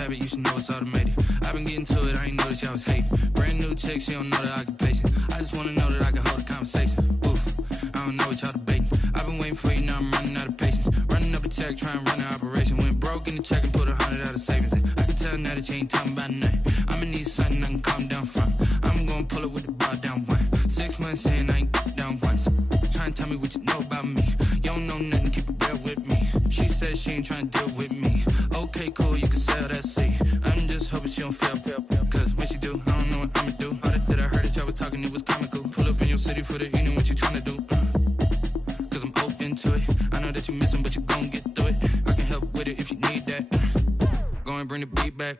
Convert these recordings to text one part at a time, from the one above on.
habit, you should know it's automated. I've been getting to it, I ain't noticed y'all was hating. Brand new chick, she don't know that I can patient. I just wanna know that I can hold a conversation. Oof, I don't know what y'all debating. I've been waiting for you, now I'm running out of patience. Running up a check, trying to run an operation. Went broke in the check and put 100 out of savings in. I can tell now that you ain't talking about nothing. I'ma need something I can calm down from. I'm gonna pull it with the bar down one. 6 months in, I ain't down once. Trying to tell me what you know about me. You don't know nothing, keep it real with me. She said she ain't trying to deal with me. Okay, cool, you can sell that seat. I'm just hoping she don't fail. Cause when she do, I don't know what I'ma do. All that I heard that y'all was talking, it was comical. Pull up in your city for the evening, what you trying to do? Cause I'm open to it. I know that you missing, but you gon' get through it. I can help with it if you need that. Go and bring the beat back.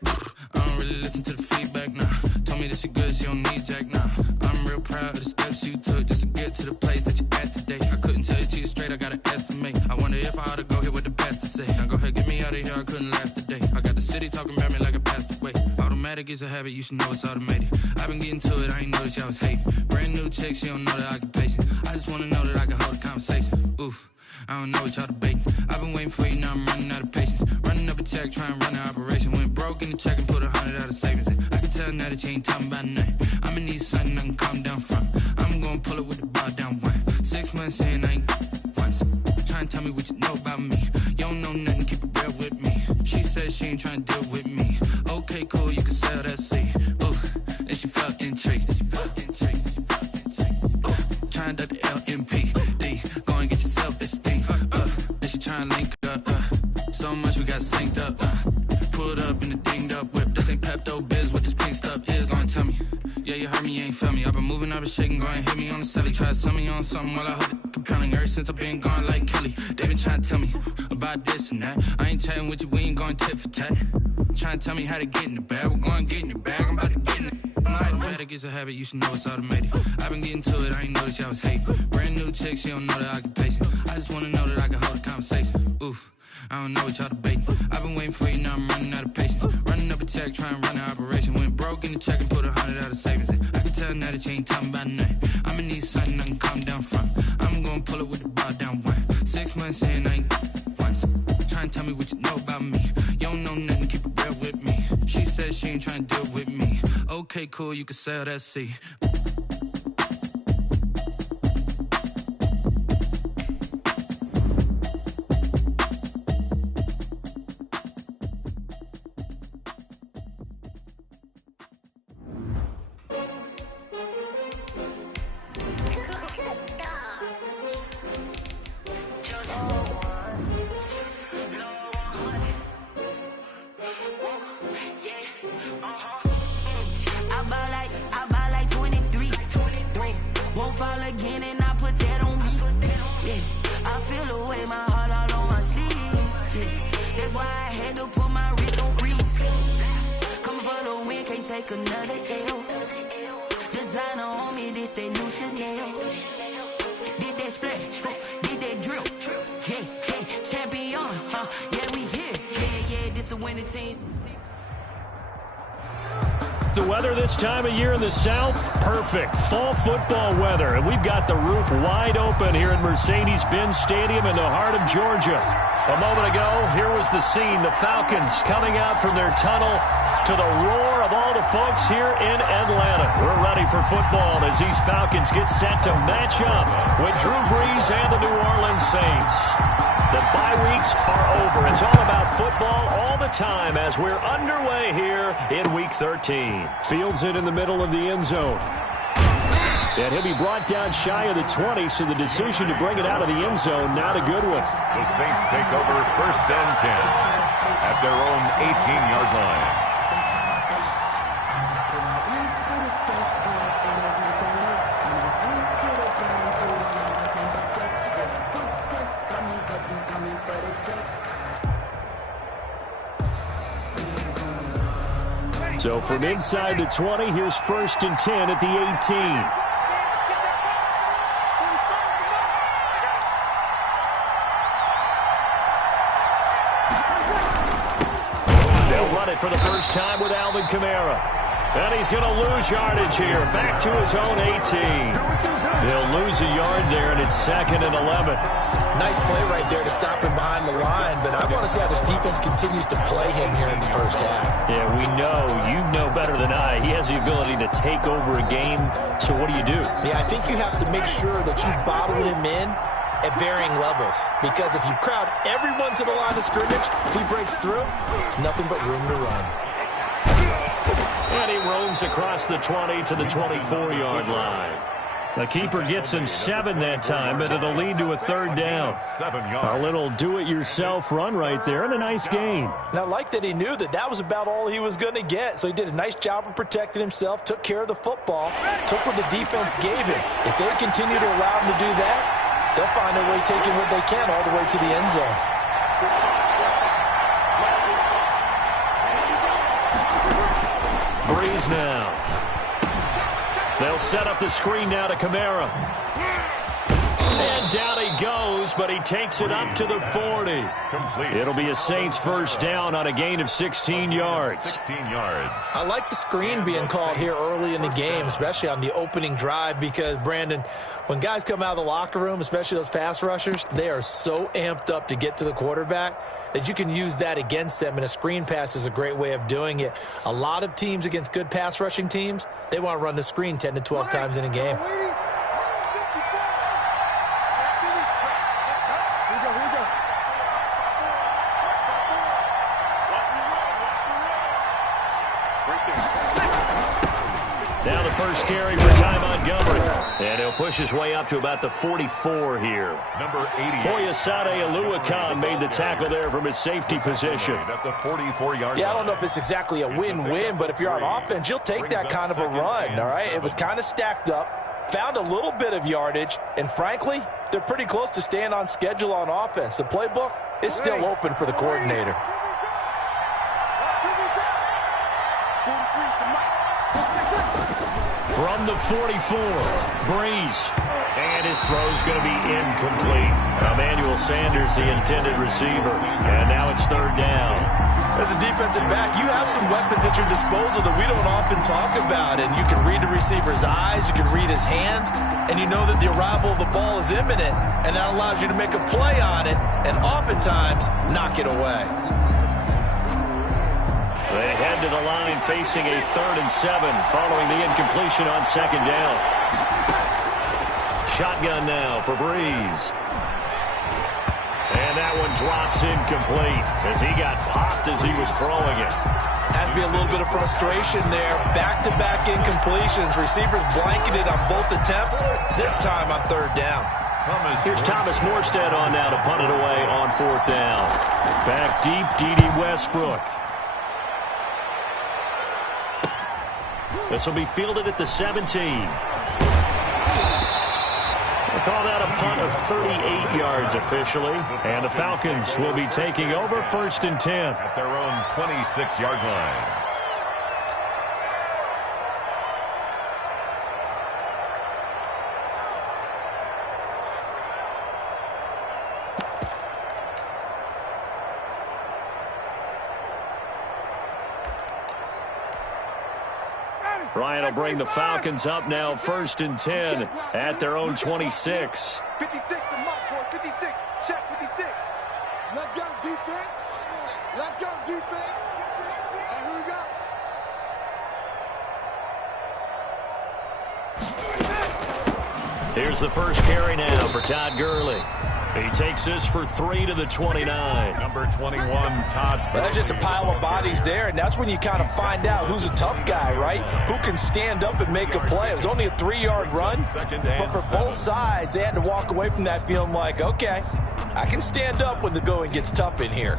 I don't really listen to the feedback, nah. Told me that she good, she don't need jack, nah. I'm real proud of the steps you took just to get to the place that you at today. I couldn't tell you to you straight, I gotta estimate. I wonder if I ought to go here with the best to say. Now go ahead, get me out of here, I couldn't last a day. I got the city talking about me like I passed away. Automatic is a habit, you should know it's automated. I've been getting to it, I ain't noticed y'all was hating. Brand new chick, she don't know that I can patient. I just wanna know that I can hold a conversation. Oof, I don't know what y'all debating. I've been waiting for you, now I'm running out of patience. Running up a check, trying to run an operation. Went broke in the check and put 100 out of savings in. I can tell now that you ain't talking about nothing. I'ma need something I can calm down from. I'm gonna pull it with the bar down one. 6 months in, I ain't once. Trying to tell me what you know about me. You don't know nothing, keep it real with me. She said she ain't trying to deal with me. Okay, cool, you can sell that seat. Ooh, and she felt intrigued. Trying to duck the LMPD. Go and get your self-esteem. And she trying to link up. So much we got synced up. Pulled up in the dinged up whip. This ain't Pepto-Biz, what this pink stuff is. Don't tell me. Yeah, you heard me, you ain't felt me. I've been moving, I've been shaking, go and hit me on the celly. Try to sell me on something while I hold it compelling. Ever since I've been gone like Kelly, they been trying to tell me about this and that. I ain't chatting with you, we ain't going tit for tat. Trying to tell me how to get in the bag. We're going to get in the bag, I'm about to get in it. Automatic is a habit, you should know it's automated. I've been getting to it, I ain't noticed y'all was hating. Brand new chick, she don't know that I can patient. I just wanna know that I can hold a conversation. Oof, I don't know what y'all debating. I've been waiting for you, now I'm running out of patience. Running up a check, trying to run an operation. Went broke in the check and put 100 out of savings in. I can tell now that you ain't talking about nothing. I'ma need something I can calm down from. I'm gonna pull it with the bar down one. 6 months in, I ain't once. Trying to tell me what you know about me. You don't know nothing, keep it real with me. She said she ain't trying to deal with me. Okay, cool, you can sell that seat. The weather this time of year in the South, perfect. Fall football weather, and we've got the roof wide open here at Mercedes-Benz Stadium in the heart of Georgia. A moment ago, here was the scene. The Falcons coming out from their tunnel to the roar of all the folks here in Atlanta. We're ready for football as these Falcons get set to match up with Drew Brees and the New Orleans Saints. The bye weeks are over. It's all about football all the time as we're underway here in Week 13. Fields it in the middle of the end zone. And he'll be brought down shy of the 20, so the decision to bring it out of the end zone, not a good one. The Saints take over 1st and 10 at their own 18-yard line. So from inside the 20, here's 1st and 10 at the 18. They'll run it for the first time with Alvin Kamara. And he's going to lose yardage here. Back to his own 18. They'll lose a yard there, and it's 2nd and 11. Nice play right there to stop him behind the line, but I want to see how this defense continues to play him here in the first half. Yeah, we know. You know better than I. He has the ability to take over a game, so what do? Yeah, I think you have to make sure that you bottle him in at varying levels, because if you crowd everyone to the line of scrimmage, if he breaks through, there's nothing but room to run. And he roams across the 20 to the 24-yard line. The keeper gets him 7 that time, but it'll lead to a third down. A little do-it-yourself run right there, and a nice gain. And I like that he knew that that was about all he was going to get, so he did a nice job of protecting himself, took care of the football, took what the defense gave him. If they continue to allow him to do that, they'll find a way taking what they can all the way to the end zone. Breeze now. They'll set up the screen now to Kamara. And down he goes, but he takes it up to the 40. It'll be a Saints first down on a gain of 16 yards. 16 yards. I like the screen being called here early in the game, especially on the opening drive, because, Brandon, when guys come out of the locker room, especially those pass rushers, they are so amped up to get to the quarterback that you can use that against them, and a screen pass is a great way of doing it. A lot of teams against good pass rushing teams, they want to run the screen 10 to 12 times in a game. Now the first carry for Ty Montgomery. And he'll push his way up to about the 44 here. Number 80. Foyesade Oluwakan made the tackle there from his safety position. At the 44-yard Yeah, I don't know if it's exactly a win-win, but if you're on offense, you'll take that kind of a run, all right? It was kind of stacked up, found a little bit of yardage, and frankly, they're pretty close to staying on schedule on offense. The playbook is still open for the coordinator. From the 44, Breeze. And his throw's going to be incomplete. Emmanuel Sanders, the intended receiver. And now it's third down. As a defensive back, you have some weapons at your disposal that we don't often talk about. And you can read the receiver's eyes, you can read his hands, and you know that the arrival of the ball is imminent. And that allows you to make a play on it and oftentimes knock it away. They head to the line facing a 3rd and 7 following the incompletion on second down. Shotgun now for Breeze. And that one drops incomplete as he got popped as he was throwing it. Has to be a little bit of frustration there. Back-to-back incompletions. Receivers blanketed on both attempts, this time on third down. Here's Thomas Morstead on now to punt it away on 4th down. Back deep, Dede Westbrook. This will be fielded at the 17. We'll call that a punt of 38 yards officially. And the Falcons will be taking over 1st and 10. At their own 26-yard line. Ryan will bring the Falcons up now 1st and 10 at their own 26. 56 to Mike, boys. 56. Check 56. Let's go, defense. Let's go, defense. And here we go. Here's the first carry now for Todd Gurley. He takes this for 3 to the 29. Number 21, Todd. Well, that's just a pile of bodies there, and that's when you kind of find out who's a tough guy, right? Who can stand up and make a play. It was only a 3-yard run, but for both sides, they had to walk away from that feeling like, okay, I can stand up when the going gets tough in here.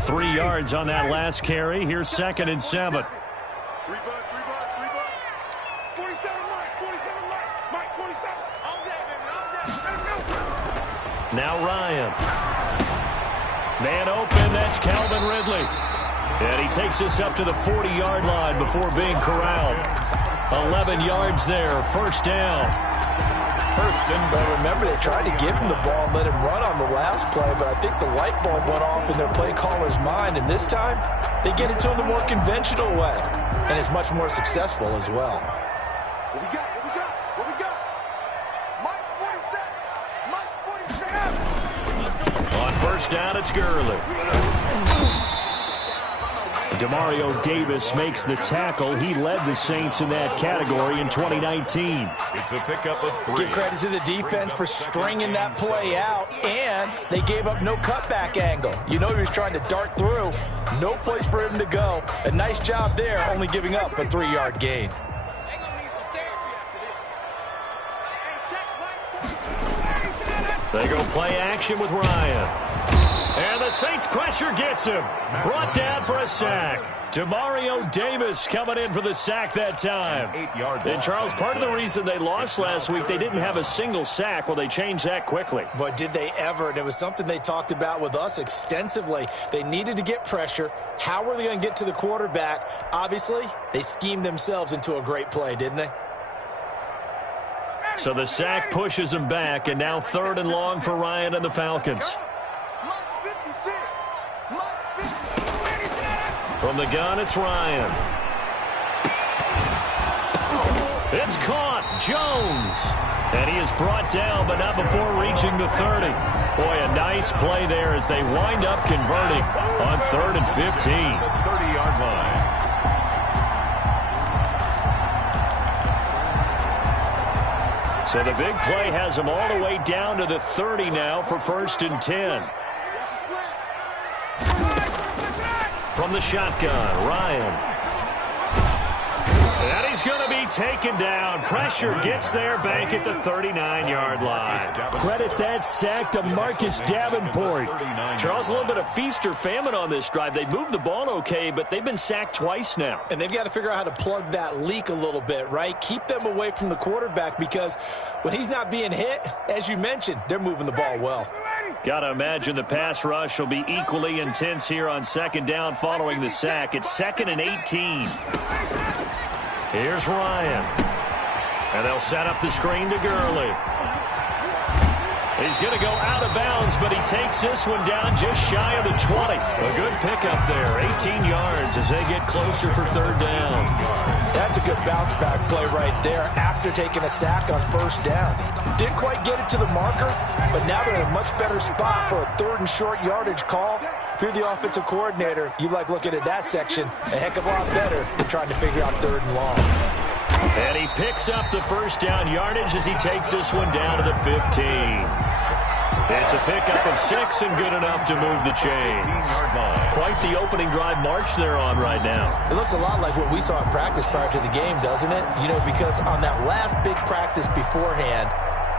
3 yards on that last carry. Here's 2nd and 7. 47 Mike, 47 Mike, 47. All day, baby, all day. Let's go. Now Ryan. Man open, that's Calvin Ridley. And he takes this up to the 40-yard line before being corralled. 11 yards there, first down. First and But remember, they tried to give him the ball and let him run on the last play, but I think the light bulb went off in their play caller's mind, and this time they get it to him the more conventional way, and it's much more successful as well. What we got? What we got? What we got? Mike's 47. Mike's 47. On first down, it's Gurley. Demario Davis makes the tackle. He led the Saints in that category in 2019. It's a pickup of 3. Give credit to the defense for stringing that play out, and they gave up no cutback angle. You know he was trying to dart through. No place for him to go. A nice job there, only giving up a 3-yard gain. They go play action with Ryan. And the Saints pressure gets him. Brought down for a sack. Demario Davis coming in for the sack that time. 8-yard And Charles, part of the reason they lost last week, they didn't have a single sack. Well, they changed that quickly. But did they ever? And it was something they talked about with us extensively. They needed to get pressure. How were they going to get to the quarterback? Obviously, they schemed themselves into a great play, didn't they? So the sack pushes him back, and now 3rd and long for Ryan and the Falcons. From the gun, it's Ryan. It's caught. Jones. And he is brought down, but not before reaching the 30. Boy, a nice play there as they wind up converting on 3rd and 15. 30-yard line. So the big play has them all the way down to the 30 now for 1st and 10. From the shotgun, Ryan. And he's going to be taken down. Pressure gets there back at the 39-yard line. Credit that sack to Marcus Davenport. Charles, a little bit of feast or famine on this drive. They moved the ball okay, but they've been sacked twice now. And they've got to figure out how to plug that leak a little bit, right? Keep them away from the quarterback because when he's not being hit, as you mentioned, they're moving the ball well. Got to imagine the pass rush will be equally intense here on 2nd down following the sack. It's 2nd and 18. Here's Ryan. And they'll set up the screen to Gurley. He's going to go out of bounds, but he takes this one down just shy of the 20. A good pickup there. 18 yards as they get closer for 3rd down. That's a good bounce back play right there after taking a sack on 1st down. Didn't quite get it to the marker, but now they're in a much better spot for a 3rd and short yardage call. If you're the offensive coordinator, you like looking at that section a heck of a lot better than trying to figure out 3rd and long. And he picks up the 1st down yardage as he takes this one down to the 15. It's a pickup of 6 and good enough to move the chains. Quite the opening drive march they're on right now. It looks a lot like what we saw in practice prior to the game, doesn't it? You know, because on that last big practice beforehand,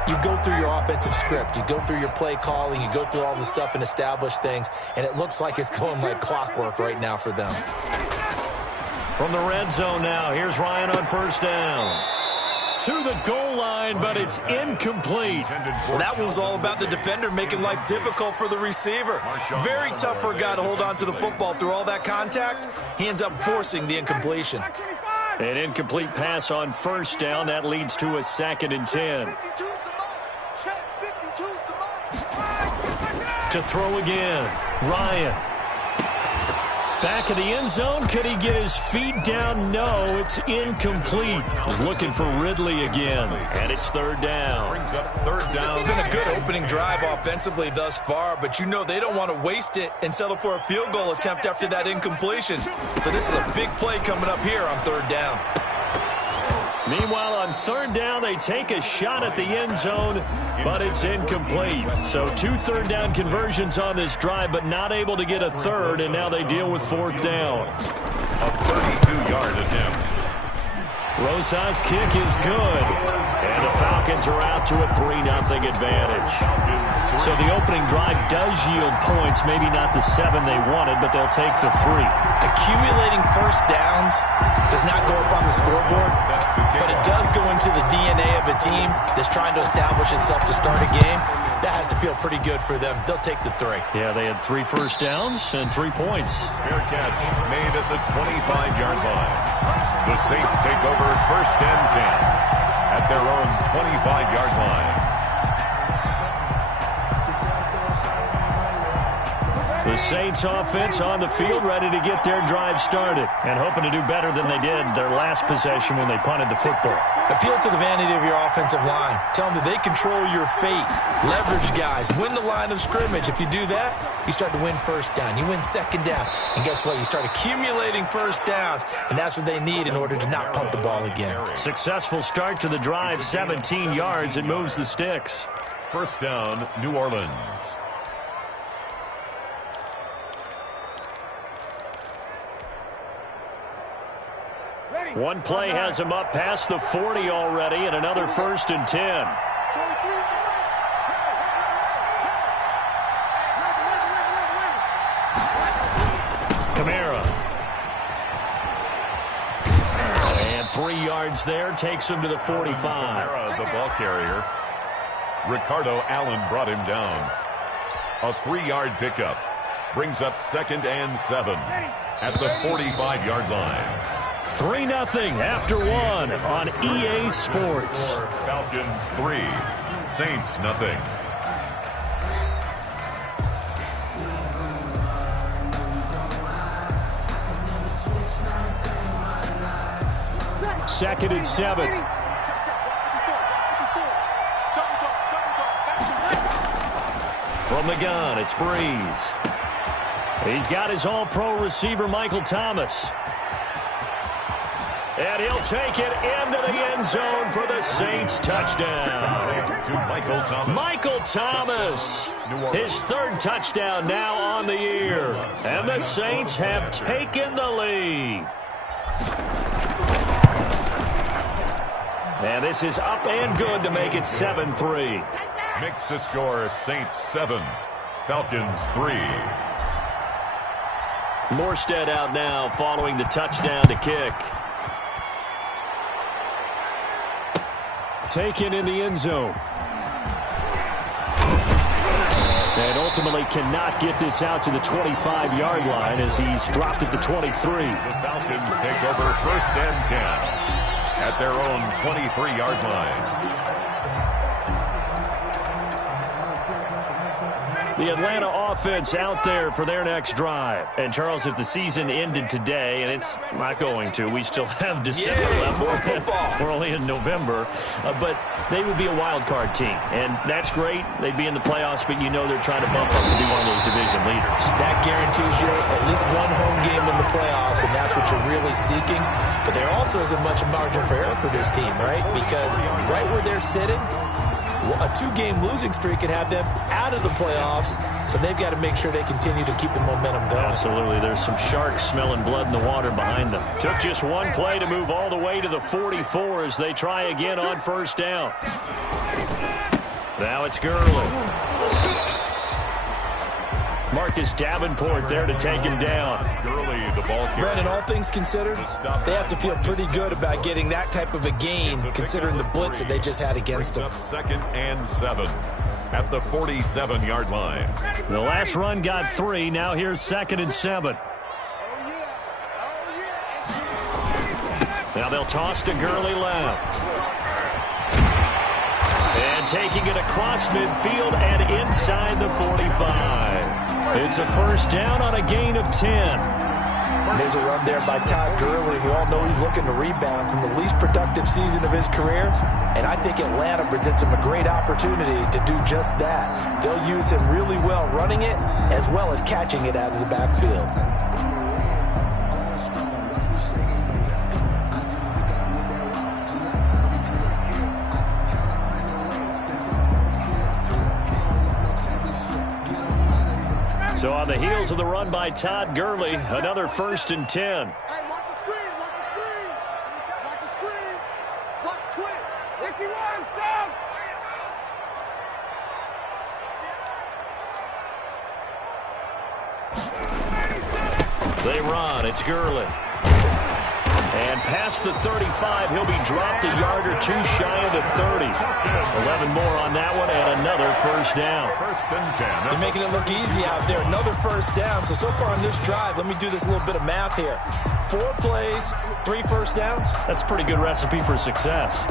you go through your offensive script, you go through your play calling, you go through all the stuff and establish things, and it looks like it's going like clockwork right now for them. From the red zone now, here's Ryan on 1st down. To the goal line, but it's incomplete. Well, that one was all about the defender making life difficult for the receiver. Very tough for a guy to hold on to the football through all that contact. He ends up forcing the incompletion. An incomplete pass on 1st down. That leads to a 2nd and 10. To throw again, Ryan. Back of the end zone. Could he get his feet down? No, it's incomplete. He's looking for Ridley again. And it's 3rd down. Brings up 3rd down. It's been a good opening drive offensively thus far, but you know they don't want to waste it and settle for a field goal attempt after that incompletion. So this is a big play coming up here on 3rd down. Meanwhile, on 3rd down, they take a shot at the end zone, but it's incomplete. So 2 3rd down conversions on this drive, but not able to get a 3rd, and now they deal with 4th down. A 32-yard attempt. Rosas' kick is good, and the Falcons are out to a 3-0 advantage. So the opening drive does yield points, maybe not the 7 they wanted, but they'll take the 3. Accumulating 1st downs does not go up on the scoreboard, but it does go into the DNA of a team that's trying to establish itself to start a game. That has to feel pretty good for them. They'll take the 3. Yeah, they had 3 first downs and 3 points. Fair catch made at the 25-yard line. The Saints take over 1st and 10. at their own 25-yard line. The Saints offense on the field, ready to get their drive started and hoping to do better than they did their last possession when they punted the football. Appeal to the vanity of your offensive line. Tell them that they control your fate. Leverage guys. Win the line of scrimmage. If you do that, you start to win first down. You win second down. And guess what? You start accumulating first downs. And that's what they need in order to not punt the ball again. Successful start to the drive, 17 yards. It moves the sticks. First down, New Orleans. One play has him up past the 40 already, and another 1st and 10. Kamara. And 3 yards there, takes him to the 45. Kamara, the ball carrier. Ricardo Allen brought him down. A 3-yard pickup. Brings up 2nd and 7 at the 45-yard line. 3-0 after 1 on EA Sports. Falcons 3, Saints nothing. Second and 7. From the gun, it's Breeze. He's got his all-pro receiver, Michael Thomas. And he'll take it into the end zone for the Saints touchdown. To Michael Thomas. Michael Thomas, his 3rd touchdown now on the year. And the Saints have taken the lead. And this is up and good to make it 7-3. Makes the score Saints 7, Falcons 3. Morstead out now following the touchdown to kick. Taken in the end zone. And ultimately cannot get this out to the 25-yard line as he's dropped at the 23. The Falcons take over 1st and 10 at their own 23-yard line. The Atlanta offense out there for their next drive. And, Charles, if the season ended today, and it's not going to, we still have December left. More football. We're only in November. But they would be a wild card team. And that's great. They'd be in the playoffs, but you know they're trying to bump up to be one of those division leaders. That guarantees you at least one home game in the playoffs, and that's what you're really seeking. But there also isn't much margin for error for this team, right? Because right where they're sitting, a 2-game losing streak could have them out of the playoffs, so they've got to make sure they continue to keep the momentum going. Absolutely. There's some sharks smelling blood in the water behind them. Took just one play to move all the way to the 44 as they try again on 1st down. Now it's Gurley. Marcus Davenport there to take him down. Gurley, the ball carrier. Brandon, all things considered, they have to feel pretty good about getting that type of a gain, considering the blitz that they just had against them. 2nd and 7 at the 47-yard line. The last run got 3. Now here's 2nd and 7. Now they'll toss to Gurley left. And taking it across midfield and inside the 45. It's a 1st down on a gain of 10. There's a run there by Todd Gurley. We all know he's looking to rebound from the least productive season of his career. And I think Atlanta presents him a great opportunity to do just that. They'll use him really well running it as well as catching it out of the backfield. So on the heels of the run by Todd Gurley, another 1st and 10. Hey, watch the screen, watch the screen. Watch the screen. Watch the twist. 51, Sam. They run. It's Gurley. And past the 35, he'll be dropped a yard or 2 shy of the 30. 11 more on that one and another 1st down. 1st and 10. They're making it look easy out there. Another 1st down. So far on this drive, let me do this little bit of math here. 4 plays, 3 first downs. That's a pretty good recipe for success.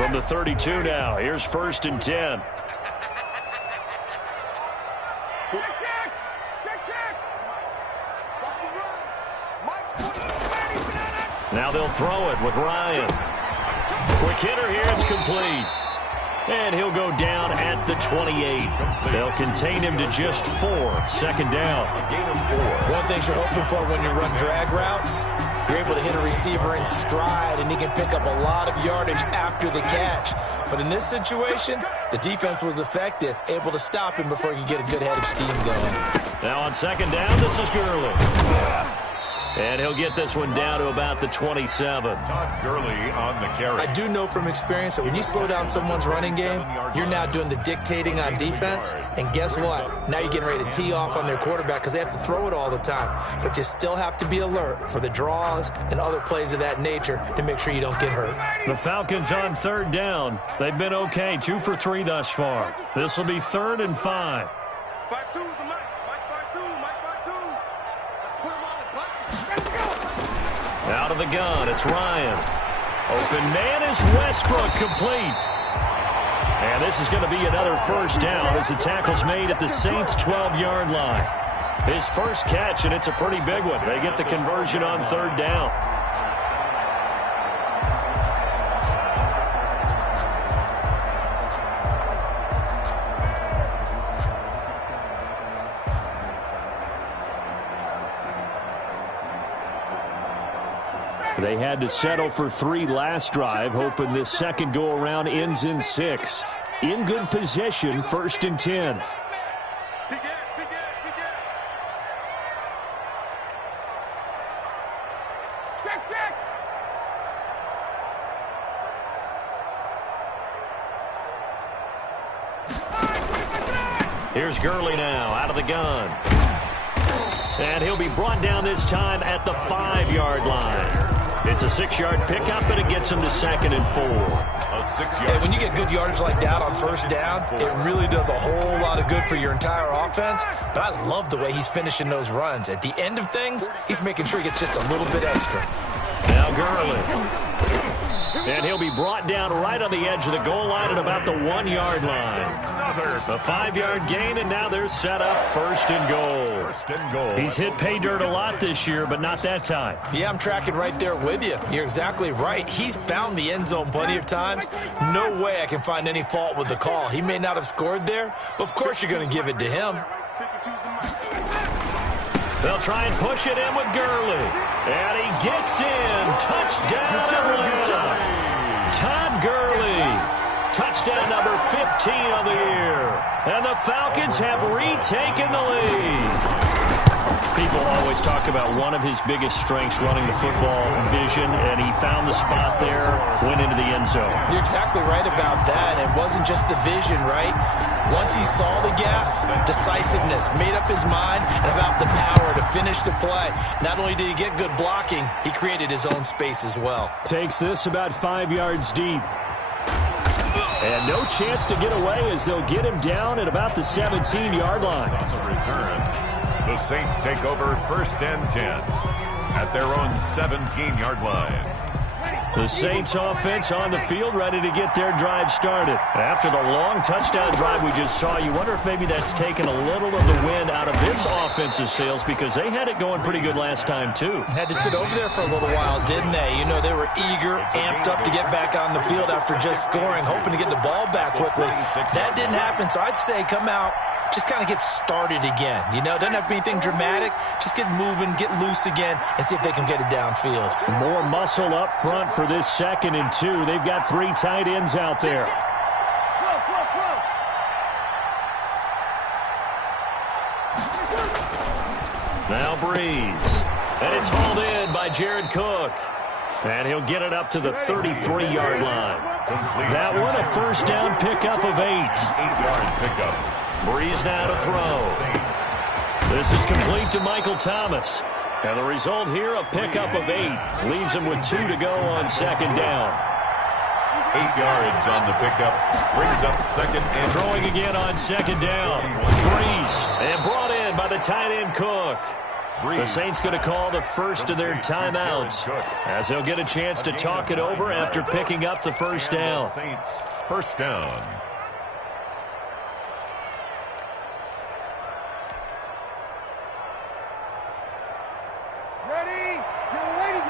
From the 32 now, here's 1st and 10. Now they'll throw it with Ryan. Quick hitter here, it's complete. And he'll go down at the 28. They'll contain him to just 4. 2nd down. A gain of 4. One thing you're hoping for when you run drag routes, you're able to hit a receiver in stride, and he can pick up a lot of yardage after the catch. But in this situation, the defense was effective, able to stop him before he could get a good head of steam going. Now on 2nd down, this is Gurley. And he'll get this one down to about the 27. Todd Gurley on the carry. I do know from experience that when you slow down someone's running game, you're now doing the dictating on defense. And guess what? Now you're getting ready to tee off on their quarterback because they have to throw it all the time. But you still have to be alert for the draws and other plays of that nature to make sure you don't get hurt. The Falcons on 3rd down. They've been okay, 2 for 3 thus far. This will be 3rd and 5. Out of the gun, it's Ryan. Open man is Westbrook, complete. And this is going to be another 1st down as the tackle's made at the Saints' 12-yard line. His first catch, and it's a pretty big one. They get the conversion on 3rd down. They had to settle for 3 last drive, hoping this second go-around ends in 6. In good position, 1st and 10. Here's Gurley now, out of the gun. And he'll be brought down this time at the 5-yard line. It's a 6-yard pickup, and it gets him to 2nd and 4. A 6-yard. Hey, when you get good yardage like that on 1st down, it really does a whole lot of good for your entire offense. But I love the way he's finishing those runs. At the end of things, he's making sure he gets just a little bit extra. Now Gurley. And he'll be brought down right on the edge of the goal line at about the 1-yard line. A 5-yard gain, and now they're set up 1st and goal. 1st and goal. He's hit pay dirt a lot this year, but not that time. Yeah, I'm tracking right there with you. You're exactly right. He's found the end zone plenty of times. No way I can find any fault with the call. He may not have scored there, but of course you're going to give it to him. They'll try and push it in with Gurley. And he gets in. Touchdown, Atlanta. Todd Gurley. Touchdown number 15 on the year. And the Falcons have retaken the lead. People always talk about one of his biggest strengths running the football, vision, and he found the spot there, went into the end zone. You're exactly right about that. It wasn't just the vision, right? Once he saw the gap, decisiveness, made up his mind, and about the power to finish the play. Not only did he get good blocking, he created his own space as well. Takes this about 5 yards deep. And no chance to get away as they'll get him down at about the 17-yard line. On the return, the Saints take over 1st and 10 at their own 17-yard line. The Saints offense on the field, ready to get their drive started. After the long touchdown drive we just saw, you wonder if maybe that's taken a little of the wind out of this offensive sails, because they had it going pretty good last time too. Had to sit over there for a little while, didn't they? You know, they were eager, amped up to get back on the field after just scoring, hoping to get the ball back quickly. That didn't happen, so I'd say come out, just kind of get started again. You know, doesn't have to be anything dramatic. Just get moving, get loose again, and see if they can get it downfield. More muscle up front for this 2nd and 2. They've got 3 tight ends out there. Now Breeze. And it's hauled in by Jared Cook. And he'll get it up to the 33-yard line. That one a 1st down pickup of 8. 8-yard pickup. Breeze now to throw. This is complete to Michael Thomas. And the result here, a pickup of 8. Leaves him with 2 to go on 2nd down. 8 yards on the pickup. Brings up 2nd and throwing again on 2nd down. Breeze. And brought in by the tight end Cook. The Saints going to call the first of their timeouts as they'll get a chance to talk it over after picking up the first down. Saints first down. Ready? You're waiting.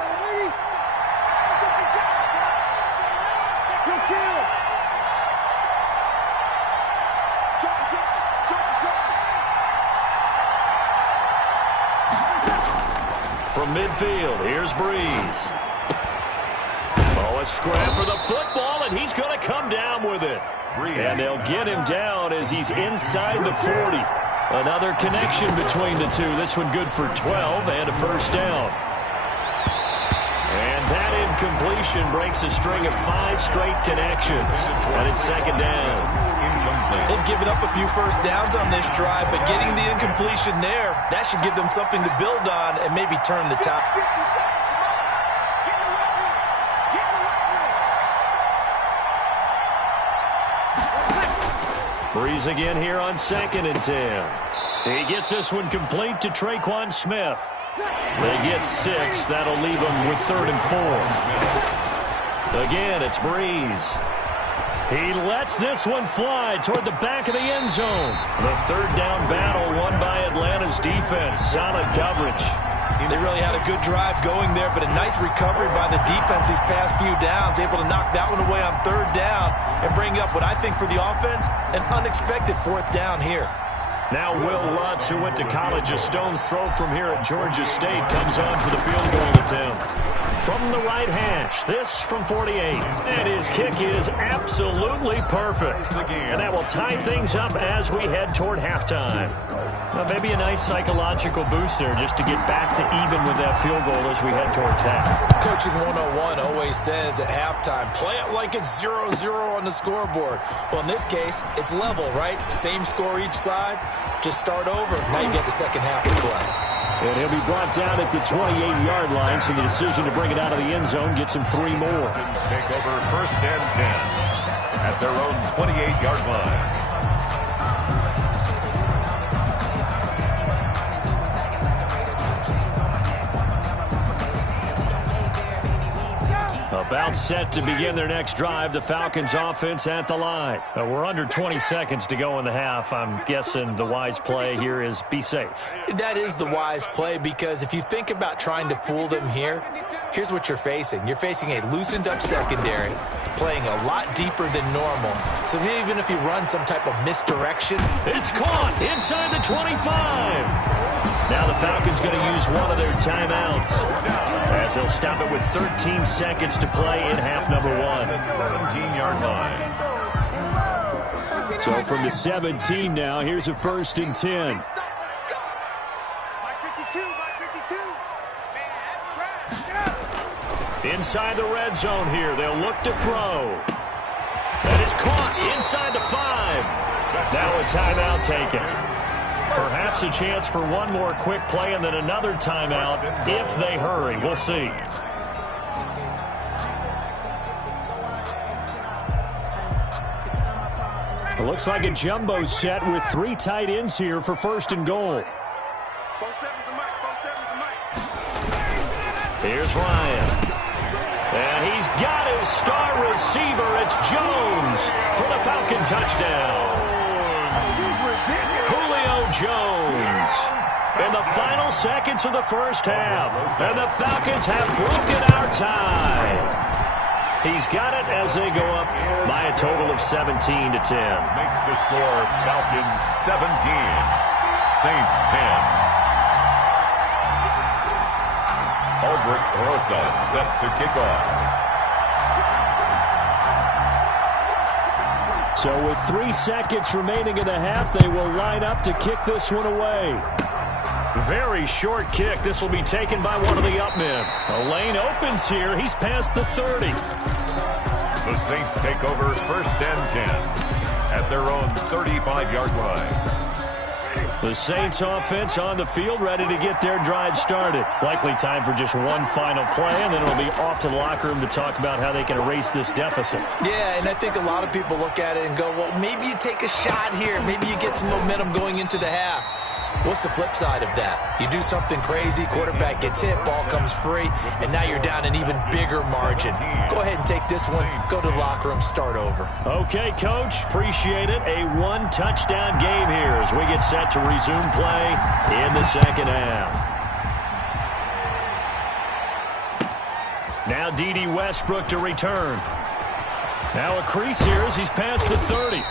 Good kill. From midfield, here's Breeze. Oh, a scrap for the football, and he's going to come down with it. And they'll get him down as he's inside the 40. Another connection between the two. This one good for 12 and a first down. And that incompletion breaks a string of 5 straight connections. And it's second down. They've given up a few first downs on this drive, but getting the incompletion there, that should give them something to build on and maybe turn the tide. Breeze again here on 2nd and 10. He gets this one complete to Traquan Smith. They get 6. That'll leave them with 3rd and 4. Again, it's Breeze. He lets this one fly toward the back of the end zone. The 3rd down battle won by Atlanta's defense. Solid coverage. They really had a good drive going there, but a nice recovery by the defense these past few downs. Able to knock that one away on 3rd down and bring up what I think for the offense, an unexpected 4th down here. Now Will Lutz, who went to college a stone's throw from here at Georgia State, comes on for the field goal attempt. From the right hash, this from 48. And his kick is absolutely perfect. And that will tie things up as we head toward halftime. Well, maybe a nice psychological boost there just to get back to even with that field goal as we head towards half. Coaching 101 always says at halftime, play it like it's 0-0 on the scoreboard. Well, in this case, it's level, right? Same score each side. Just start over. Now you get the second half of play. And he'll be brought down at the 28-yard line, so the decision to bring it out of the end zone gets him 3 more. Take over 1st and 10 at their own 28-yard line. About set to begin their next drive, the Falcons offense at the line. We're under 20 seconds to go in the half. I'm guessing the wise play here is be safe. That is the wise play, because if you think about trying to fool them here, here's what you're facing. You're facing a loosened up secondary, playing a lot deeper than normal. So even if you run some type of misdirection. It's caught inside the 25. Now the Falcons going to use one of their timeouts as they'll stop it with 13 seconds to play in half number 1. 17-yard line. So from the 17 now, here's a 1st and 10. Inside the red zone here, they'll look to throw. That is caught inside the 5. Now a timeout taken. Perhaps a chance for one more quick play and then another timeout if they hurry. We'll see. It looks like a jumbo set with 3 tight ends here for 1st and goal. Here's Ryan. And he's got his star receiver. It's Jones for the Falcon touchdown. Jones in the final seconds of the first half, and the Falcons have broken our tie. He's got it as they go up by a total of 17-10. Makes the score Falcons 17, Saints 10. Albert Rosa set to kick off. So with 3 seconds remaining in the half, they will line up to kick this one away. Very short kick. This will be taken by one of the up men. The lane opens here. He's past the 30. The Saints take over 1st and 10 at their own 35-yard line. The Saints offense on the field, ready to get their drive started. Likely time for just one final play, and then it'll be off to the locker room to talk about how they can erase this deficit. Yeah, and I think a lot of people look at it and go, well, maybe you take a shot here. Maybe you get some momentum going into the half. What's the flip side of that? You do something crazy, quarterback gets hit, ball comes free, and now you're down an even bigger margin. Go ahead and take this one, go to the locker room, start over. Okay, Coach, appreciate it. A one-touchdown game here as we get set to resume play in the second half. Now D.D. Westbrook to return. Now a crease here as he's past the 30.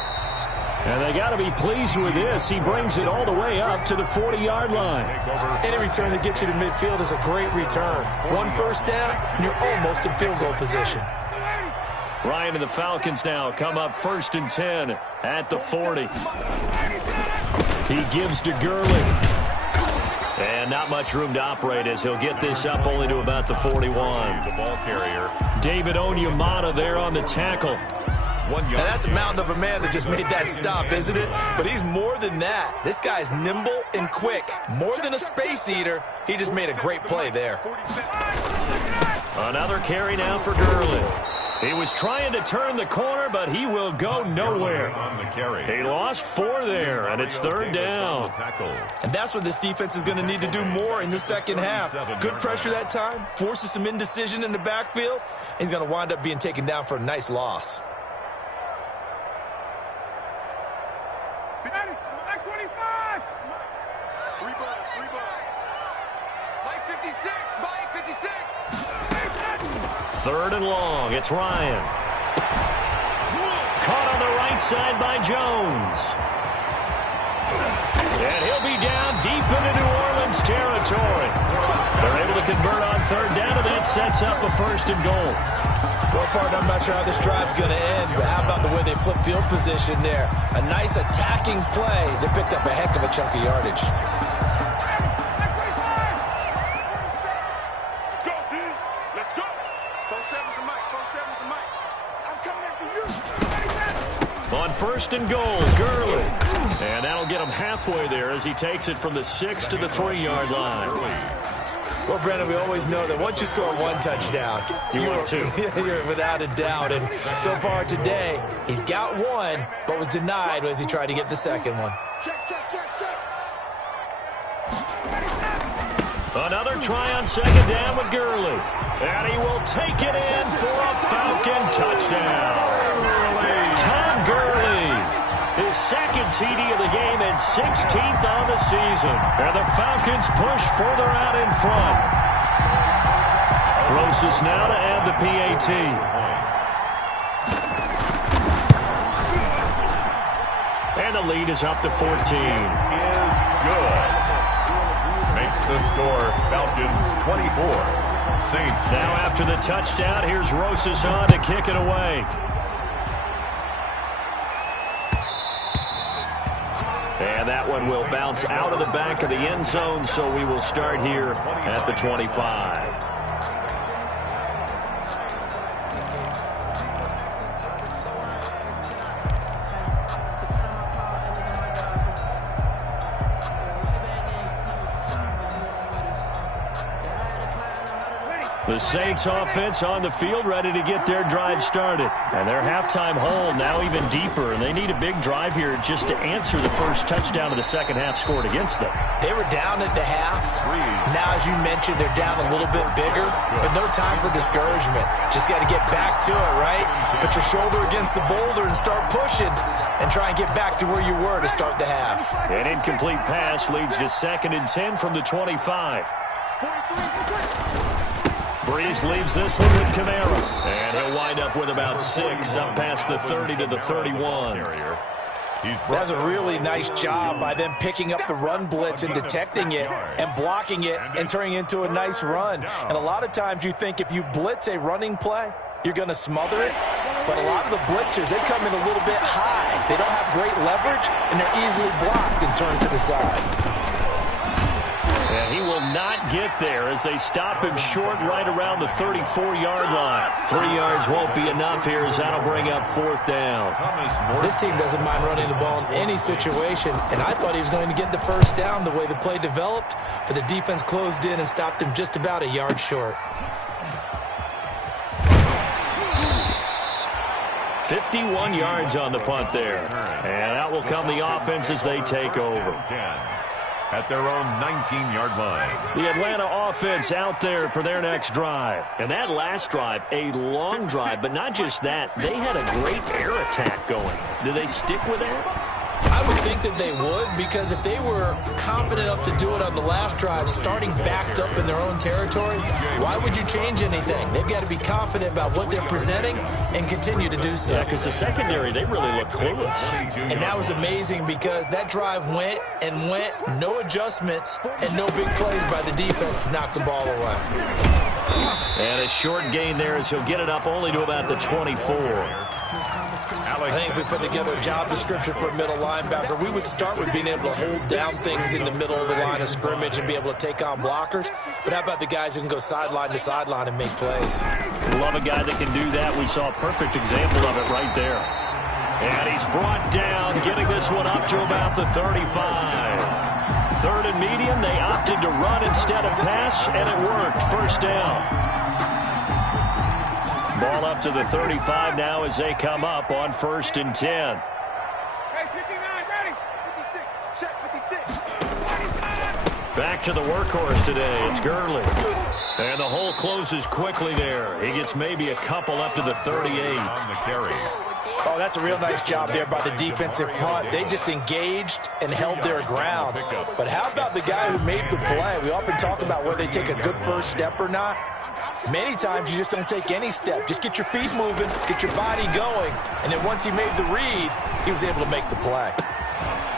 And they got to be pleased with this. He brings it all the way up to the 40-yard line. Any return that gets you to midfield is a great return. One first down, and you're almost in field goal position. Ryan and the Falcons now come up 1st and 10 at the 40. He gives to Gurley. And not much room to operate as he'll get this up only to about the 41. The ball carrier. David Onyemata there on the tackle. Now that's a mountain of a man that just made that stop, isn't it? But he's more than that. This guy's nimble and quick. More than a space eater. He just made a great play there. Another carry now for Gurley. He was trying to turn the corner, but he will go nowhere. He lost 4 there, and it's 3rd down. And that's what this defense is going to need to do more in the second half. Good pressure that time, forces some indecision in the backfield. He's going to wind up being taken down for a nice loss. Third and long. It's Ryan. Caught on the right side by Jones. And he'll be down deep into New Orleans territory. They're able to convert on 3rd down, and that sets up a 1st and goal. Well, partner, I'm not sure how this drive's going to end, but how about the way they flip field position there? A nice attacking play that picked up a heck of a chunk of yardage. On 1st and goal, Gurley. And that'll get him halfway there as he takes it from the 6 to the 3-yard line. Well, Brandon, we always know that once you score 1 touchdown, you're 2. You're without a doubt. And so far today, he's got 1, but was denied as he tried to get the second one. Another try on 2nd down with Gurley. And he will take it in for a Falcon touchdown. Tom Gurley, his 2nd TD of the game and 16th on the season. And the Falcons push further out in front. Rosas now to add the PAT. And the lead is up to 14. Is good. Makes the score Falcons 24. Saints. Now after the touchdown, here's Rosas on to kick it away. And that one will bounce out of the back of the end zone, so we will start here at the 25. The Saints offense on the field ready to get their drive started. And their halftime hole now even deeper. And they need a big drive here just to answer the first touchdown of the second half scored against them. They were down at the half. Now, as you mentioned, they're down a little bit bigger. But no time for discouragement. Just got to get back to it, right? Put your shoulder against the boulder and start pushing. And try and get back to where you were to start the half. An incomplete pass leads to 2nd and 10 from the 25. Breeze leaves this one with Kamara. And he'll wind up with about 6 up past the 30 to the 31. That's a really nice job by them picking up the run blitz and detecting it and blocking it and turning it into a nice run. And a lot of times you think if you blitz a running play, you're going to smother it. But a lot of the blitzers, they come in a little bit high. They don't have great leverage, and they're easily blocked and turned to the side. And he will not get there as they stop him short right around the 34-yard line. 3 yards won't be enough here as that'll bring up 4th down. This team doesn't mind running the ball in any situation, and I thought he was going to get the first down the way the play developed, but the defense closed in and stopped him just about a yard short. 51 yards on the punt there. And out will come the offense as they take over. at their own 19-yard line. The Atlanta offense out there for their next drive. And that last drive, a long drive, but not just that. They had a great air attack going. Do they stick with that? I would think that they would, because if they were confident enough to do it on the last drive, starting backed up in their own territory, why would you change anything? They've got to be confident about what they're presenting and continue to do so. Yeah, because the secondary, they really look clueless. And that was amazing because that drive went and went, no adjustments, and no big plays by the defense to knock the ball away. And a short gain there as he'll get it up only to about the 24. I think if we put together a job description for a middle linebacker, we would start with being able to hold down things in the middle of the line of scrimmage and be able to take on blockers. But how about the guys who can go sideline to sideline and make plays? Love a guy that can do that. We saw a perfect example of it right there. And he's brought down, getting this one up to about the 35. Third and medium, they opted to run instead of pass, and it worked. First down. Ball up to the 35 now as they come up on 1st and 10. Hey, 59, ready. 56, check 56. Back to the workhorse today. It's Gurley. And the hole closes quickly there. He gets maybe a couple up to the 38. On the carry. Oh, that's a real nice job there by the defensive front. They just engaged and held their ground. But how about the guy who made the play? We often talk about whether they take a good first step or not. Many times you just don't take any step. Just get your feet moving, get your body going, and then once he made the read, he was able to make the play.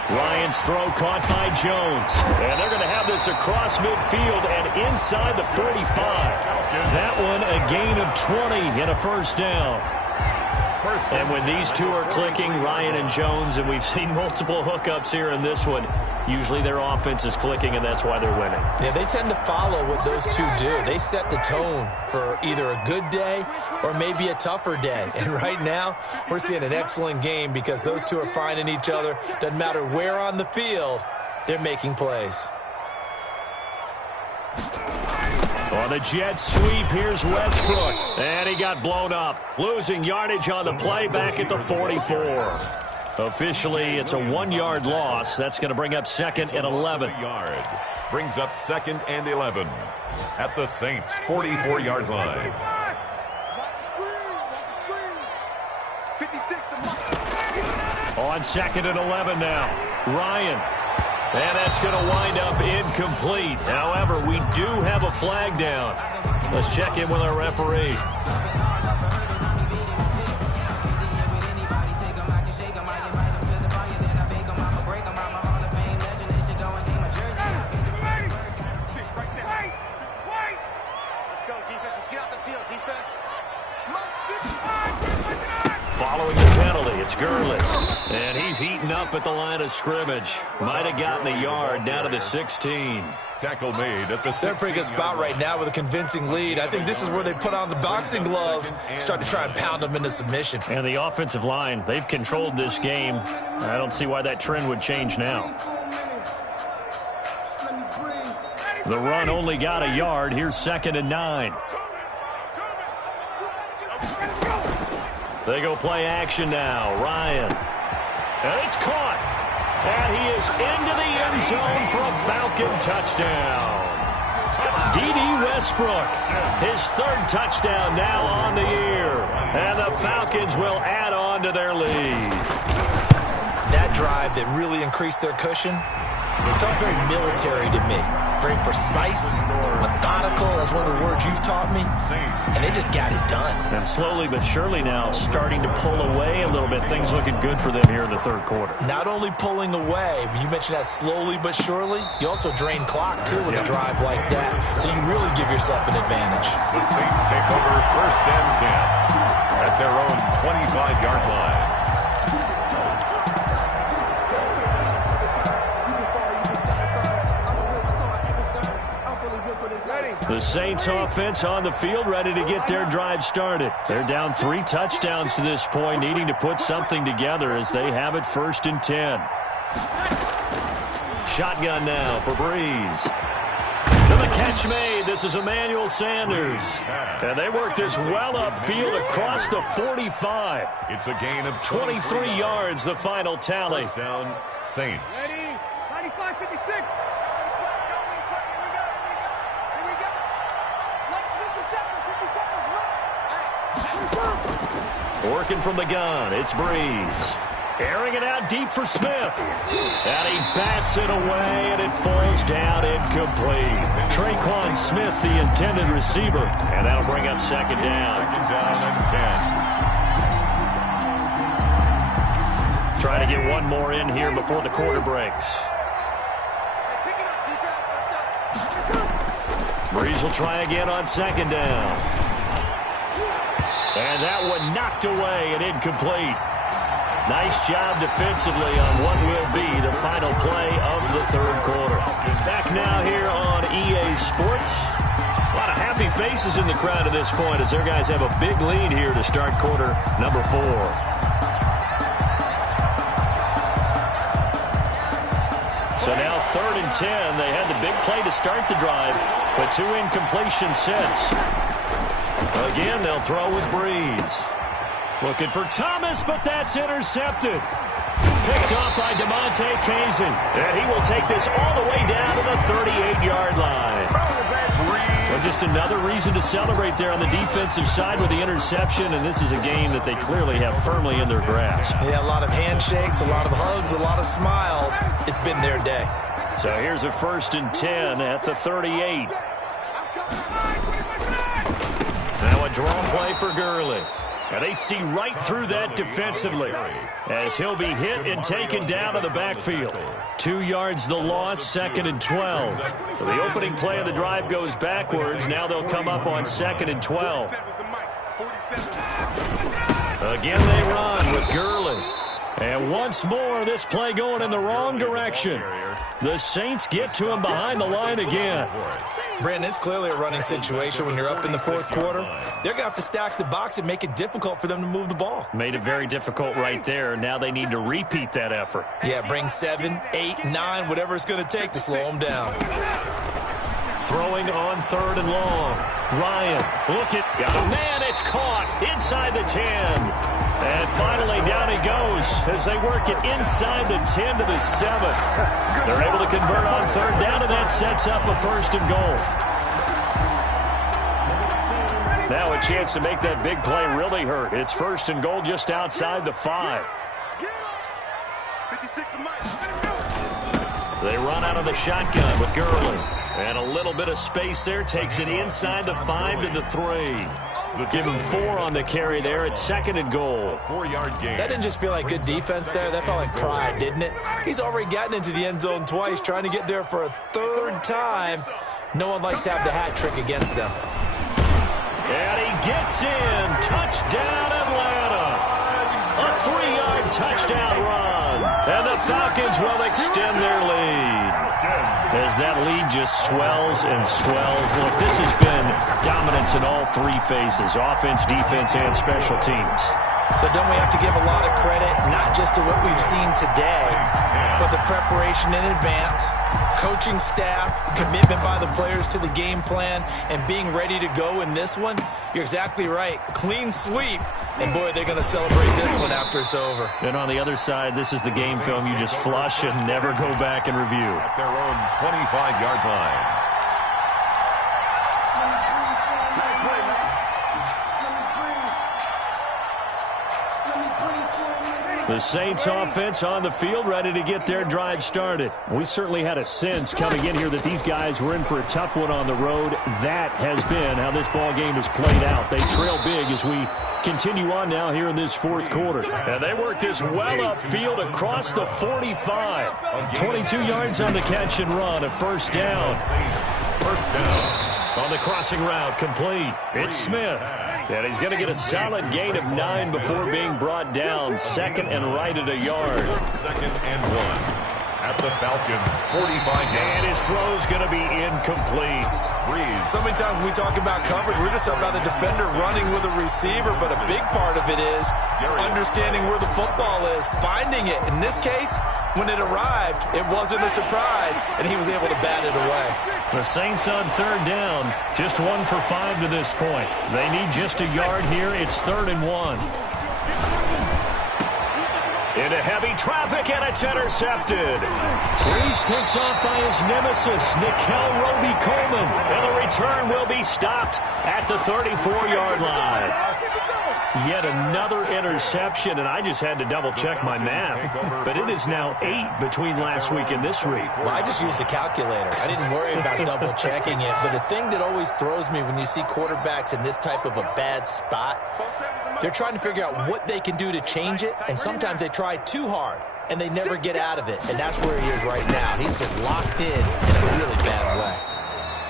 Ryan's throw caught by Jones. And they're going to have this across midfield and inside the 45. That one a gain of 20 and a first down. And when these two are clicking, Ryan and Jones, and we've seen multiple hookups here in this one, usually their offense is clicking, and that's why they're winning. Yeah, they tend to follow what those two do. They set the tone for either a good day or maybe a tougher day. And right now, we're seeing an excellent game because those two are finding each other. Doesn't matter where on the field, they're making plays. On the jet sweep, here's Westbrook. And he got blown up. Losing yardage on the play back at the 44. Officially, it's a 1-yard loss. That's going to bring up 2nd and 11. Brings up 2nd and 11 at the Saints' 44-yard line. On 2nd and 11 now. Ryan. And that's going to wind up incomplete. However, we do have a flag down. Let's check in with our referee. Let's go, defense. Let's get out the field, defense. Following the penalty, it's Gurley. And he's eaten up at the line of scrimmage. Might have gotten a yard down to the 16. Tackle made at the 16. They're in a pretty good spot right now with a convincing lead. I think this is where they put on the boxing gloves, start to try and pound them into submission. And the offensive line, they've controlled this game. I don't see why that trend would change now. The run only got a yard. Here's 2nd and 9. They go play action now. Ryan. And it's caught. And he is into the end zone for a Falcon touchdown. D.D. Westbrook, his 3rd touchdown now on the year. And the Falcons will add on to their lead. That drive that really increased their cushion, it felt very military to me. Very precise, methodical, that's one of the words you've taught me. And they just got it done. And slowly but surely now starting to pull away a little bit. Things looking good for them here in the 3rd quarter. Not only pulling away, but you mentioned that slowly but surely, you also drain clock, too, with a drive like that. So you really give yourself an advantage. The Saints take over 1st and 10 at their own 25-yard line. The Saints offense on the field ready to get their drive started. They're down 3 touchdowns to this point, needing to put something together as they have it 1st and 10. Shotgun now for Breeze. To the catch made. This is Emmanuel Sanders. And they work this well upfield across the 45. It's a gain of 23 yards, the final tally. First down, Saints. Ready? 95-56. Working from the gun, it's Breeze. Airing it out deep for Smith. And he bats it away, and it falls down incomplete. Traquan Smith, the intended receiver. And that'll bring up second down. Second down and 10. Trying to get one more in here before the quarter breaks. Breeze will try again on second down. And that one knocked away and incomplete. Nice job defensively on what will be the final play of the third quarter. Back now here on EA Sports. A lot of happy faces in the crowd at this point as their guys have a big lead here to start quarter number 4. So now 3rd and 10. They had the big play to start the drive, but 2 incompletions since. Again, they'll throw with Breeze. Looking for Thomas, but that's intercepted. Picked off by DeMonte Kazin. And he will take this all the way down to the 38-yard line. Well, just another reason to celebrate there on the defensive side with the interception, and this is a game that they clearly have firmly in their grasp. Yeah, a lot of handshakes, a lot of hugs, a lot of smiles. It's been their day. So here's a 1st and 10 at the 38. Now a draw play for Gurley. And they see right through that defensively as he'll be hit and taken down to the backfield. 2 yards the loss, 2nd and 12. So the opening play of the drive goes backwards. Now they'll come up on 2nd and 12. Again they run with Gurley. And once more, this play going in the wrong direction. The Saints get to him behind the line again. Brandon, it's clearly a running situation when you're up in the 4th quarter. They're going to have to stack the box and make it difficult for them to move the ball. Made it very difficult right there. Now they need to repeat that effort. Yeah, bring 7, 8, 9, whatever it's going to take to slow them down. Throwing on 3rd and long. Ryan, look at, got a man, it's caught inside the 10. And finally down he goes as they work it inside the 10 to the 7. They're able to convert on 3rd down, and that sets up a 1st and goal. Now a chance to make that big play really hurt. It's 1st and goal just outside the 5. They run out of the shotgun with Gurley. And a little bit of space there takes it inside the 5 to the 3. Give him 4 on the carry there. It's 2nd and goal. 4-yard gain. That didn't just feel like good defense there. That felt like pride, didn't it? He's already gotten into the end zone twice, trying to get there for a 3rd time. No one likes to have the hat trick against them. And he gets in. Touchdown, Atlanta. A 3-yard touchdown run. And the Falcons will extend their lead. As that lead just swells and swells. Look, this has been dominance in all 3 phases, offense, defense, and special teams. So don't we have to give a lot of credit, not just to what we've seen today, but the preparation in advance, coaching staff, commitment by the players to the game plan, and being ready to go in this one? You're exactly right. Clean sweep. And, boy, they're going to celebrate this one after it's over. And on the other side, this is the game film you just flush and never go back and review. At their own 25-yard line. The Saints offense on the field, ready to get their drive started. We certainly had a sense coming in here that these guys were in for a tough one on the road. That has been how this ball game has played out. They trail big as we continue on now here in this 4th quarter. And they work this well upfield across the 45. 22 yards on the catch and run, a 1st down. 1st down. On the crossing route, complete. It's Smith. And he's going to get a solid gain of 9 before being brought down. 2nd and right at a yard. 2nd and 1. At the Falcons, 45 yards. And his throw's going to be incomplete. Breeze. So many times when we talk about coverage, we're just talking about the defender running with a receiver, but a big part of it is understanding where the football is, finding it. In this case, when it arrived, it wasn't a surprise, and he was able to bat it away. The Saints on 3rd down, just 1 for 5 to this point. They need just a yard here. It's 3rd and 1. Into heavy traffic, and it's intercepted. Breeze picked off by his nemesis, Nickel Roby-Coleman. And the return will be stopped at the 34-yard line. Yet another interception, and I just had to double-check my math. But it is now 8 between last week and this week. Well, I just used a calculator. I didn't worry about double-checking it. But the thing that always throws me when you see quarterbacks in this type of a bad spot, they're trying to figure out what they can do to change it, and sometimes they try too hard, and they never get out of it. And that's where he is right now. He's just locked in a really bad way.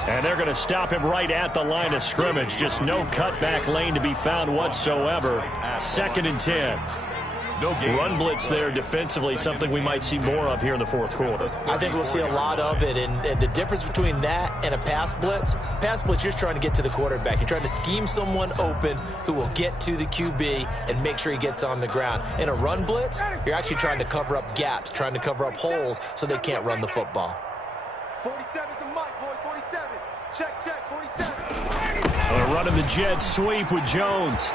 And they're going to stop him right at the line of scrimmage. Just no cutback lane to be found whatsoever. 2nd and 10. Run blitz there defensively, something we might see more of here in the fourth quarter. I think we'll see a lot of it, and the difference between that and a pass blitz, you're just trying to get to the quarterback. You're trying to scheme someone open who will get to the QB and make sure he gets on the ground. In a run blitz, you're actually trying to cover up gaps, trying to cover up holes so they can't run the football. 47's the mic, boys. 47. Check, 47. They're running the jet sweep with Jones.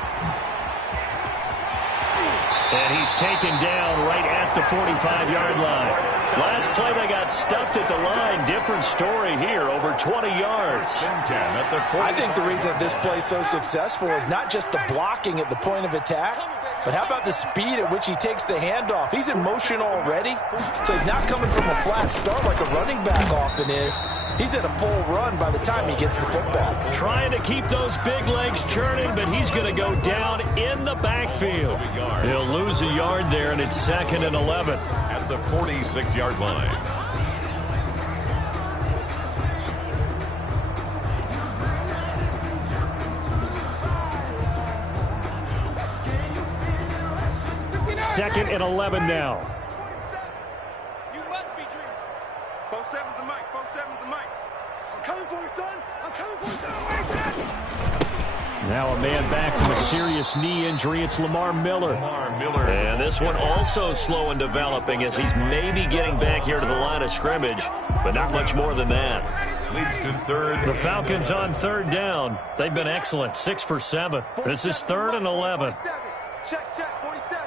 And he's taken down right at the 45-yard line. Last play, they got stuffed at the line. Different story here, over 20 yards. I think the reason this play is so successful is not just the blocking at the point of attack, but how about the speed at which he takes the handoff? He's in motion already, so he's not coming from a flat start like a running back often is. He's at a full run by the time he gets the football. Trying to keep those big legs churning, but he's going to go down in the backfield. He'll lose a yard there, and it's 2nd and 11. At the 46-yard line. Second and 11 now. You must be dreaming. 47's the mic. 47's the mic. I'm coming for you, son. I'm coming for you, son. Now a man back from a serious knee injury. It's Lamar Miller. And this one also slow in developing as he's maybe getting back here to the line of scrimmage, but not much more than that. Leads to 3rd. The Falcons on 3rd down. They've been excellent, 6 for 7. This is 3rd and 11. Check, 47.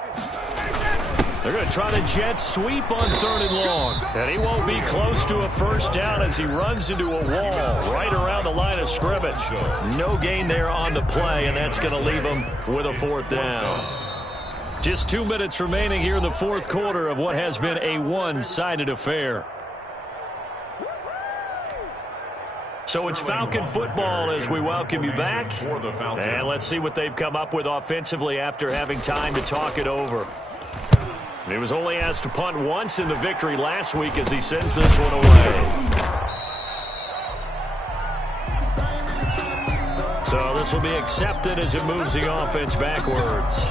They're going to try to jet sweep on 3rd and long. And he won't be close to a first down as he runs into a wall right around the line of scrimmage. No gain there on the play, and that's going to leave him with a 4th down. Just 2 minutes remaining here in the fourth quarter of what has been a one-sided affair. So it's Falcon football as we welcome you back. And let's see what they've come up with offensively after having time to talk it over. He was only asked to punt once in the victory last week as he sends this one away. So this will be accepted as it moves the offense backwards.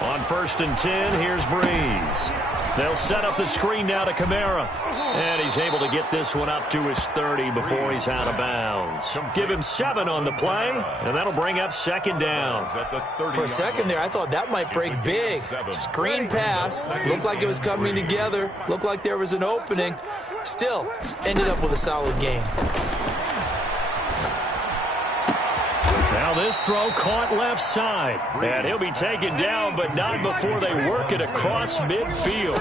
On 1st and 10, here's Breeze. They'll set up the screen now to Kamara. And he's able to get this one up to his 30 before he's out of bounds. Give him 7 on the play, and that'll bring up 2nd down. For a second there, I thought that might break big. Screen pass. Looked like it was coming together. Looked like there was an opening. Still, ended up with a solid game. Now this throw caught left side. And he'll be taken down, but not before they work it across midfield.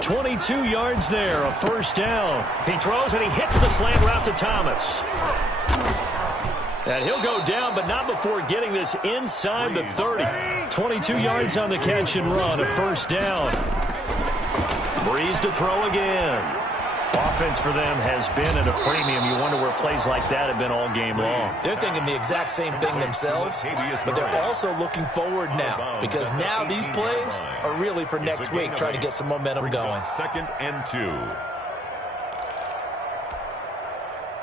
22 yards there, a first down. He throws and he hits the slant route to Thomas. And he'll go down, but not before getting this inside the 30. 22 yards on the catch and run, a first down. Breeze to throw again. Offense for them has been at a premium. You wonder where plays like that have been all game long. They're thinking the exact same thing themselves, but they're also looking forward now because now these plays are really for next week, trying to get some momentum going. 2nd and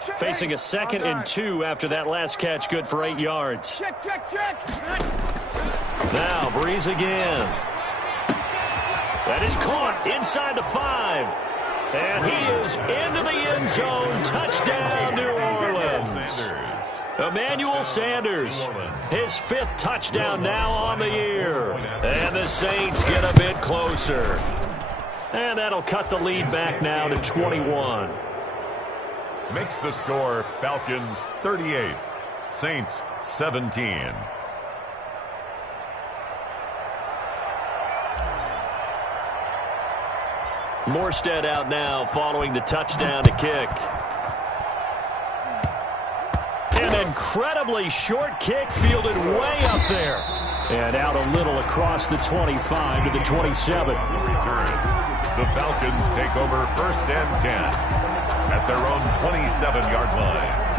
2. Facing a 2nd and 2 after that last catch, good for 8 yards. Check. Now Breeze again. That is caught inside the 5. And he is into the end zone. Touchdown, New Orleans. Emmanuel Sanders, his 5th touchdown now on the year. And the Saints get a bit closer. And that'll cut the lead back now to 21. Makes the score Falcons 38, Saints 17. Morstead out now following the touchdown to kick. An incredibly short kick fielded way up there. And out a little across the 25 to the 27. The Falcons take over 1st and 10 at their own 27-yard line.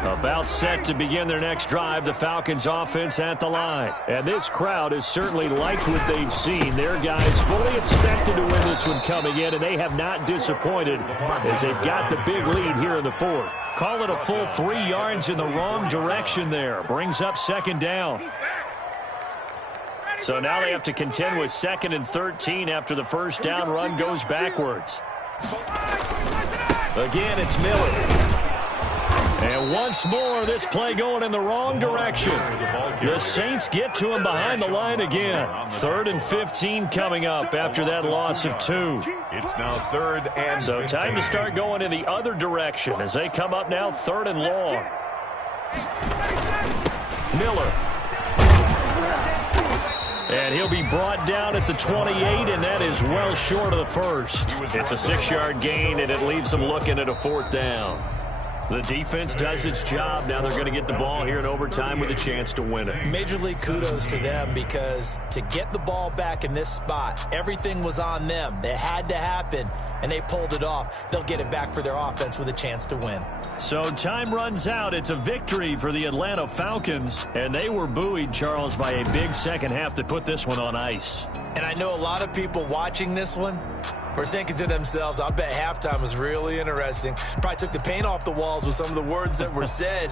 About set to begin their next drive, the Falcons offense at the line. And this crowd has certainly liked what they've seen. Their guys fully expected to win this one coming in, and they have not disappointed as they've got the big lead here in the fourth. Call it a full 3 yards in the wrong direction there. Brings up 2nd down. So now they have to contend with 2nd and 13 after the first down run goes backwards. Again, it's Miller. And once more, this play going in the wrong direction. The Saints get to him behind the line again. 3rd and 15 coming up after that loss of 2. It's now 3rd and 15. So time to start going in the other direction as they come up now 3rd and long. Miller. And he'll be brought down at the 28, and that is well short of the first. It's a 6-yard gain, and it leaves them looking at a 4th down. The defense does its job. Now they're going to get the ball here in overtime with a chance to win it. Major league kudos to them, because to get the ball back in this spot, everything was on them. It had to happen, and they pulled it off. They'll get it back for their offense with a chance to win. So time runs out. It's a victory for the Atlanta Falcons, and they were buoyed, Charles, by a big second half to put this one on ice. And I know a lot of people watching this one were thinking to themselves, I bet halftime was really interesting. Probably took the paint off the walls with some of the words that were said.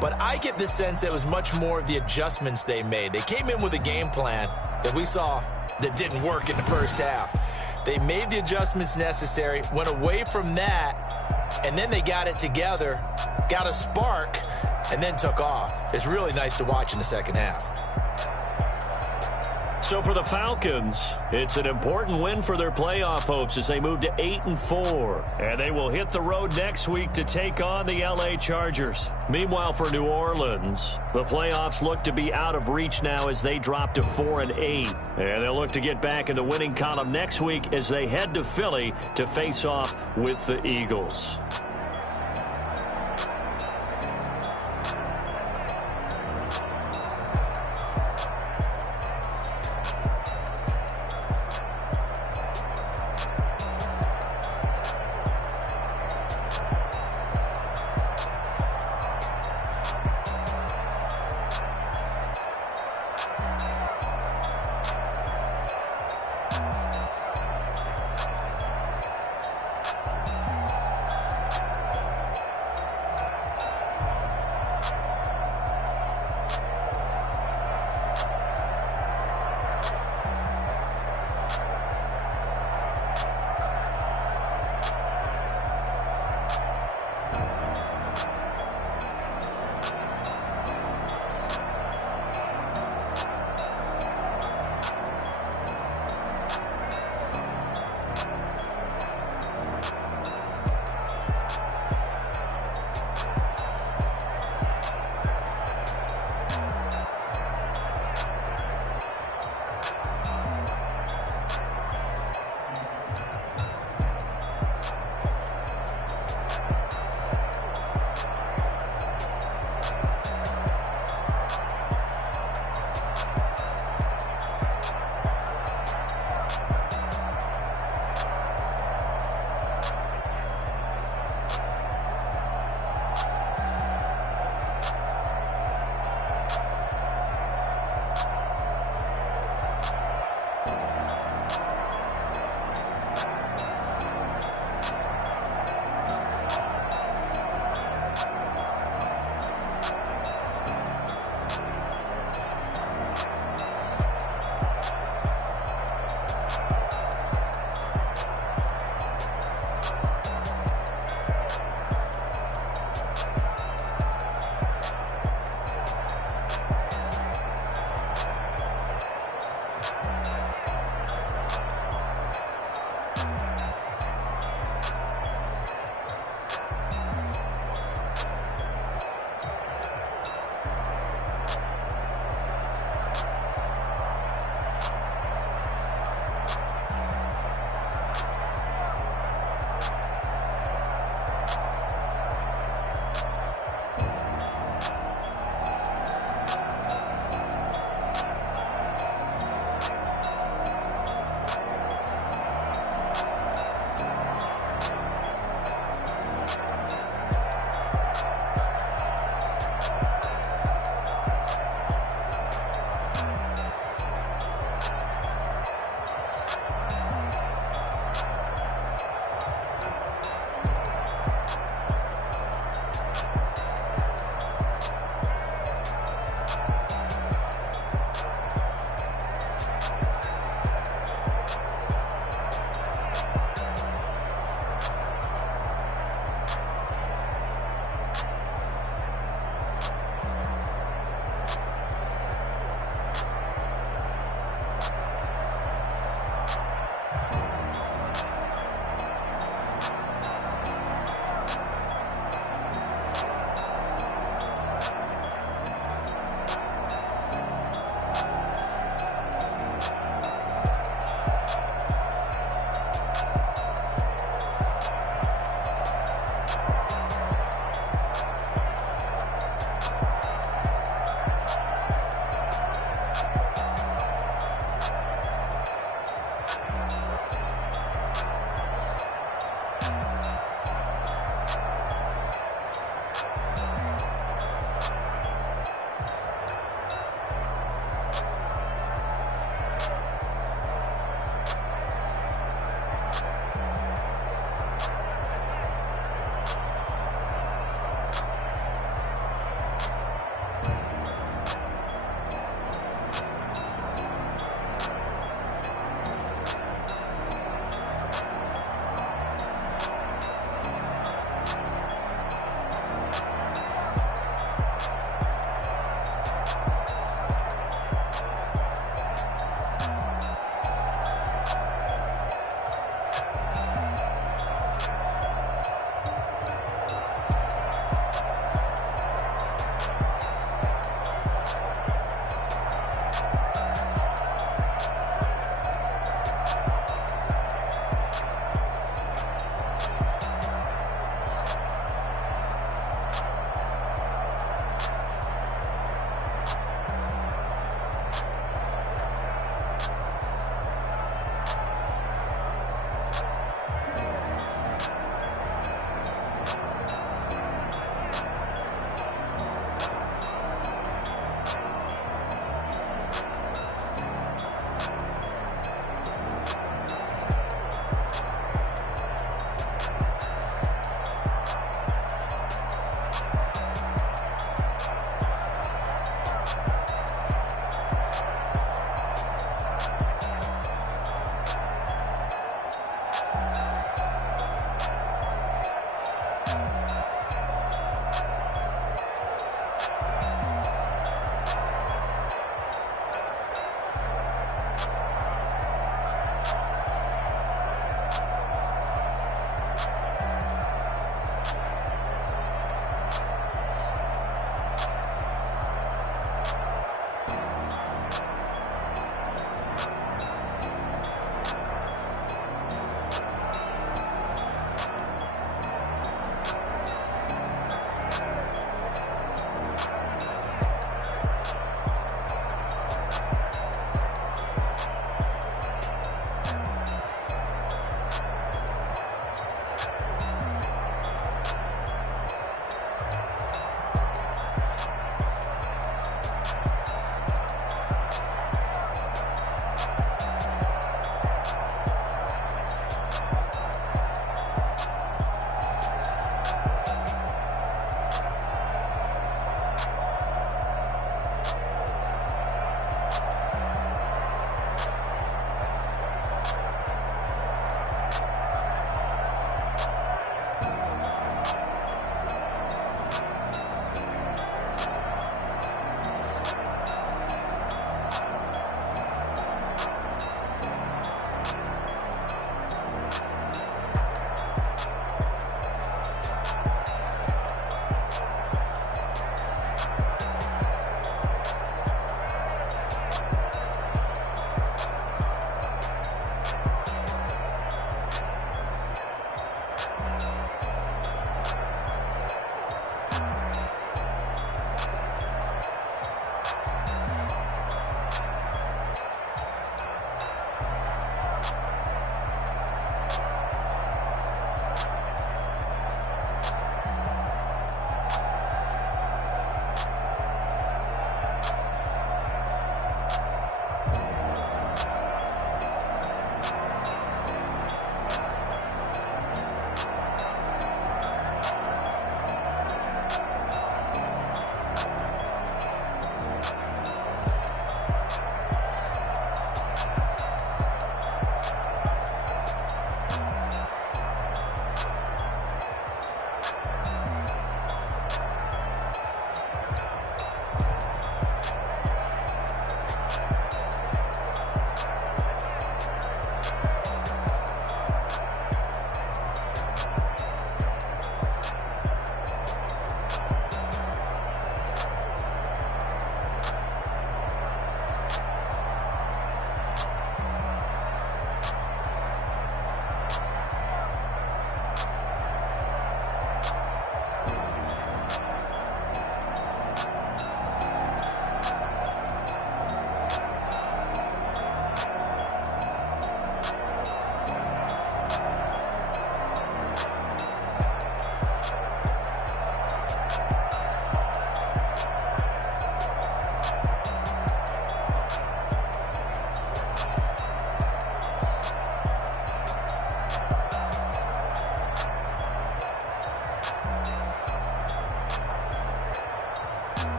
But I get the sense that it was much more of the adjustments they made. They came in with a game plan that we saw that didn't work in the first half. They made the adjustments necessary, went away from that, and then they got it together, got a spark, and then took off. It's really nice to watch in the second half. So for the Falcons, it's an important win for their playoff hopes as they move to 8-4. And they will hit the road next week to take on the LA Chargers. Meanwhile, for New Orleans, the playoffs look to be out of reach now as they drop to 4-8. And they'll look to get back in the winning column next week as they head to Philly to face off with the Eagles.